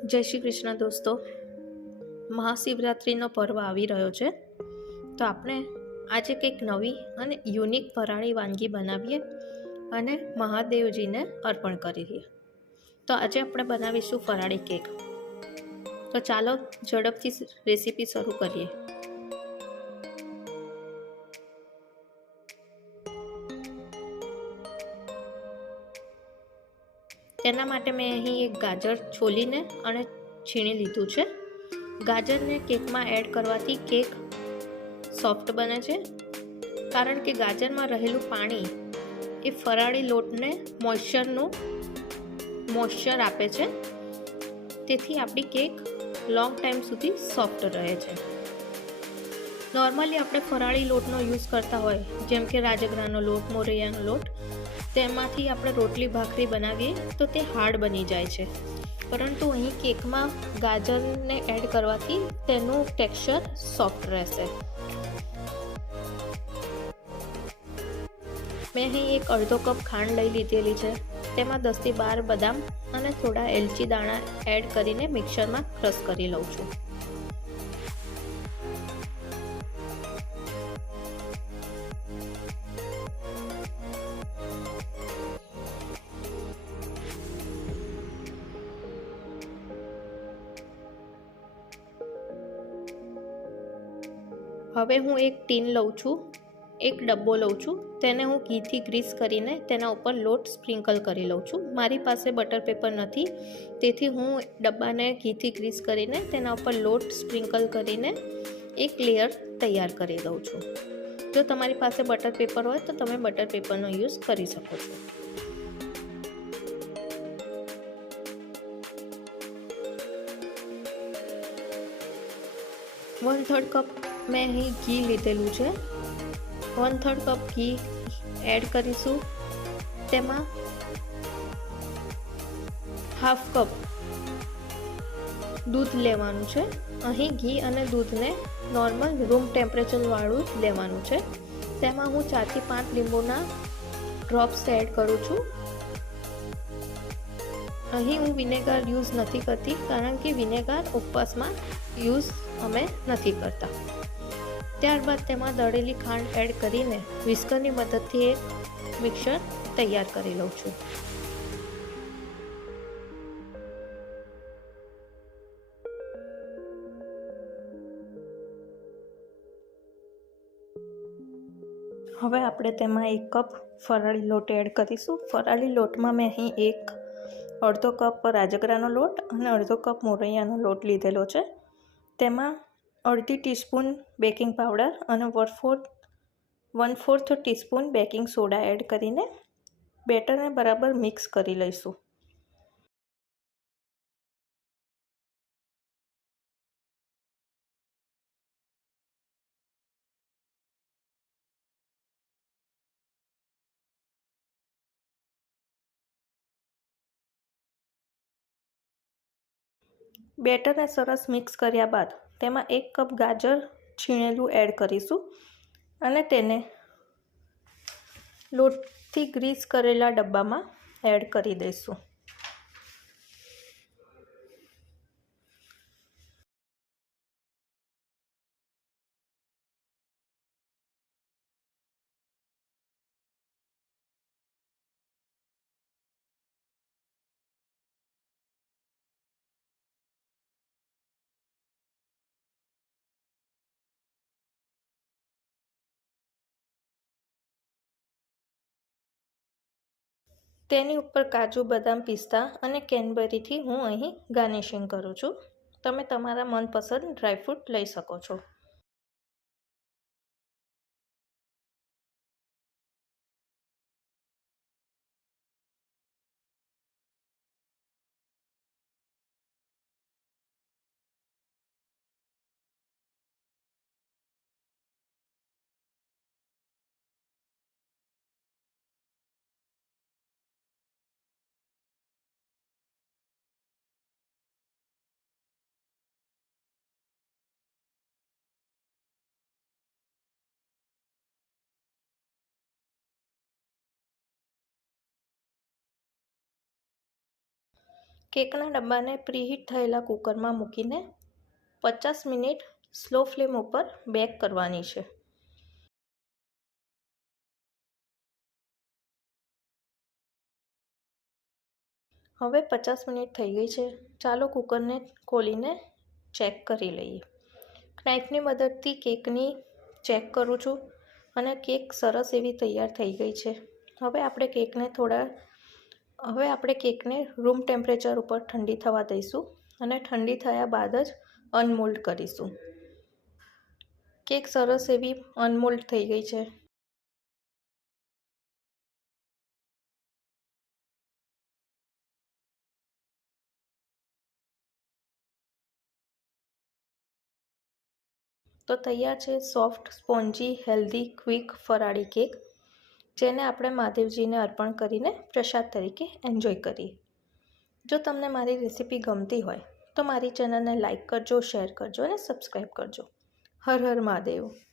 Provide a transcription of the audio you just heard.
જય શ્રી કૃષ્ણ દોસ્તો, મહાશિવરાત્રિનો પર્વ આવી રહ્યો છે. તો આપણે આજે કંઈક નવી અને યુનિક ફરાળી વાનગી બનાવીએ અને મહાદેવજીને અર્પણ કરીએ. તો આજે આપણે બનાવીશું ફરાળી કેક. તો ચાલો ઝડપથી રેસીપી શરૂ કરીએ. તેના માટે મેં અહીં એક ગાજર છોલીને અને છીણી લીધું છે. ગાજરને કેકમાં એડ કરવાથી કેક સોફ્ટ બને છે, કારણ કે ગાજરમાં રહેલું પાણી એ ફરાળી લોટને મોઇશ્ચર આપે છે. તેથી આપણી કેક લોંગ ટાઈમ સુધી સોફ્ટ રહે છે. નોર્મલી આપણે ફરાળી લોટનો યુઝ કરતા હોય, જેમ કે રાજગરાનો લોટ, મોરૈયાનો લોટ, તેમાંથી આપણે રોટલી ભાખરી બનાવીએ તો તે હાર્ડ બની જાય છે. પરંતુ અહીં કેકમાં ગાજરને એડ કરવાથી તેનું ટેક્સચર સોફ્ટ રહેશે. મેં અહીં એક અડધો કપ ખાંડ લઈ લીધેલી છે. તેમાં 10 થી 12 બદામ અને થોડા એલચી દાણા એડ કરીને મિક્સરમાં ક્રશ કરી લઉં છું. હવે હું એક ટીન લઉં છું, એક ડબ્બો લઉં છું. તેને હું ઘીથી ગ્રીસ કરીને તેના ઉપર લોટ સ્પ્રિંકલ કરી લઉં છું. મારી પાસે બટર પેપર નથી, તેથી હું ડબ્બાને ઘીથી ગ્રીસ કરીને તેના ઉપર લોટ સ્પ્રિંકલ કરીને એક લેયર તૈયાર કરી દઉં છું. જો તમારી પાસે બટર પેપર હોય તો તમે બટર પેપરનો યુઝ કરી શકો છો. વન થર્ડ કપ મેં અહીં ઘી લીધેલું છે. 1/3 કપ ઘી એડ કરીશું. તેમાં હાફ કપ દૂધ લેવાનું છે. અહીં ઘી અને દૂધને નોર્મલ રૂમ ટેમ્પરેચર વાળું લેવાનું છે. તેમાં હું 4 થી 5 લીંબુના ડ્રોપ્સ એડ કરું છું. અહીં હું વિનેગર યુઝ નથી કરતી, કારણ કે વિનેગર ઉપવાસમાં યુઝ અમે નથી કરતા. ત્યારબાદ તેમાં દળેલી ખાંડ એડ કરીને વિસ્કરની મદદથી એક મિક્સર તૈયાર કરી લઉં છું. હવે આપણે તેમાં 1 કપ ફરાળી લોટ એડ કરીશું. ફરાળી લોટમાં મેં અહીં અડધો કપ રાજગરાનો લોટ અને અડધો કપ મોરૈયાનો લોટ લીધેલો છે. તેમાં અડધી ટીસ્પૂન બેકિંગ પાવડર અને 1/4 ટીસ્પૂન બેકિંગ સોડા એડ કરીને બેટરને બરાબર મિક્સ કરી લઈશું. બેટરને સરસ મિક્સ કર્યા બાદ તેમાં 1 કપ ગાજર છીણેલું એડ કરીશું અને તેને લોટથી ગ્રીસ કરેલા ડબ્બામાં એડ કરી દઈશું. તેની ઉપર કાજુ, બદામ, પિસ્તા અને કેનબેરીથી હું અહીં ગાર્નિશિંગ કરું છું. તમે તમારા મનપસંદ ડ્રાયફ્રૂટ લઈ શકો છો. કેકના ડબ્બાને પ્રીહીટ થયેલા કુકરમાં મૂકીને 50 મિનિટ સ્લો ફ્લેમ ઉપર બેક કરવાની છે. હવે 50 મિનિટ થઈ ગઈ છે. ચાલો કુકરને ખોલીને ચેક કરી લઈએ. નાઇફની મદદથી કેકની ચેક કરું છું અને કેક સરસ એવી તૈયાર થઈ ગઈ છે. હવે આપણે કેકને રૂમ ટેમ્પરેચર ઉપર ઠંડી થવા દઈશું અને ઠંડી થયા બાદ જ અનમોલ્ડ કરીશું. કેક સરસ એવી અનમોલ્ડ થઈ ગઈ છે. તો તૈયાર છે સોફ્ટ, સ્પોન્જી, હેલ્ધી, ક્વિક ફરાળી કેક, જેને આપણે મહાદેવજીને અર્પણ કરીને પ્રસાદ તરીકે એન્જોય કરીએ. જો તમને મારી રેસીપી ગમતી હોય તો મારી ચેનલને લાઇક કરજો, શેર કરજો અને સબસ્ક્રાઈબ કરજો. હર હર મહાદેવ.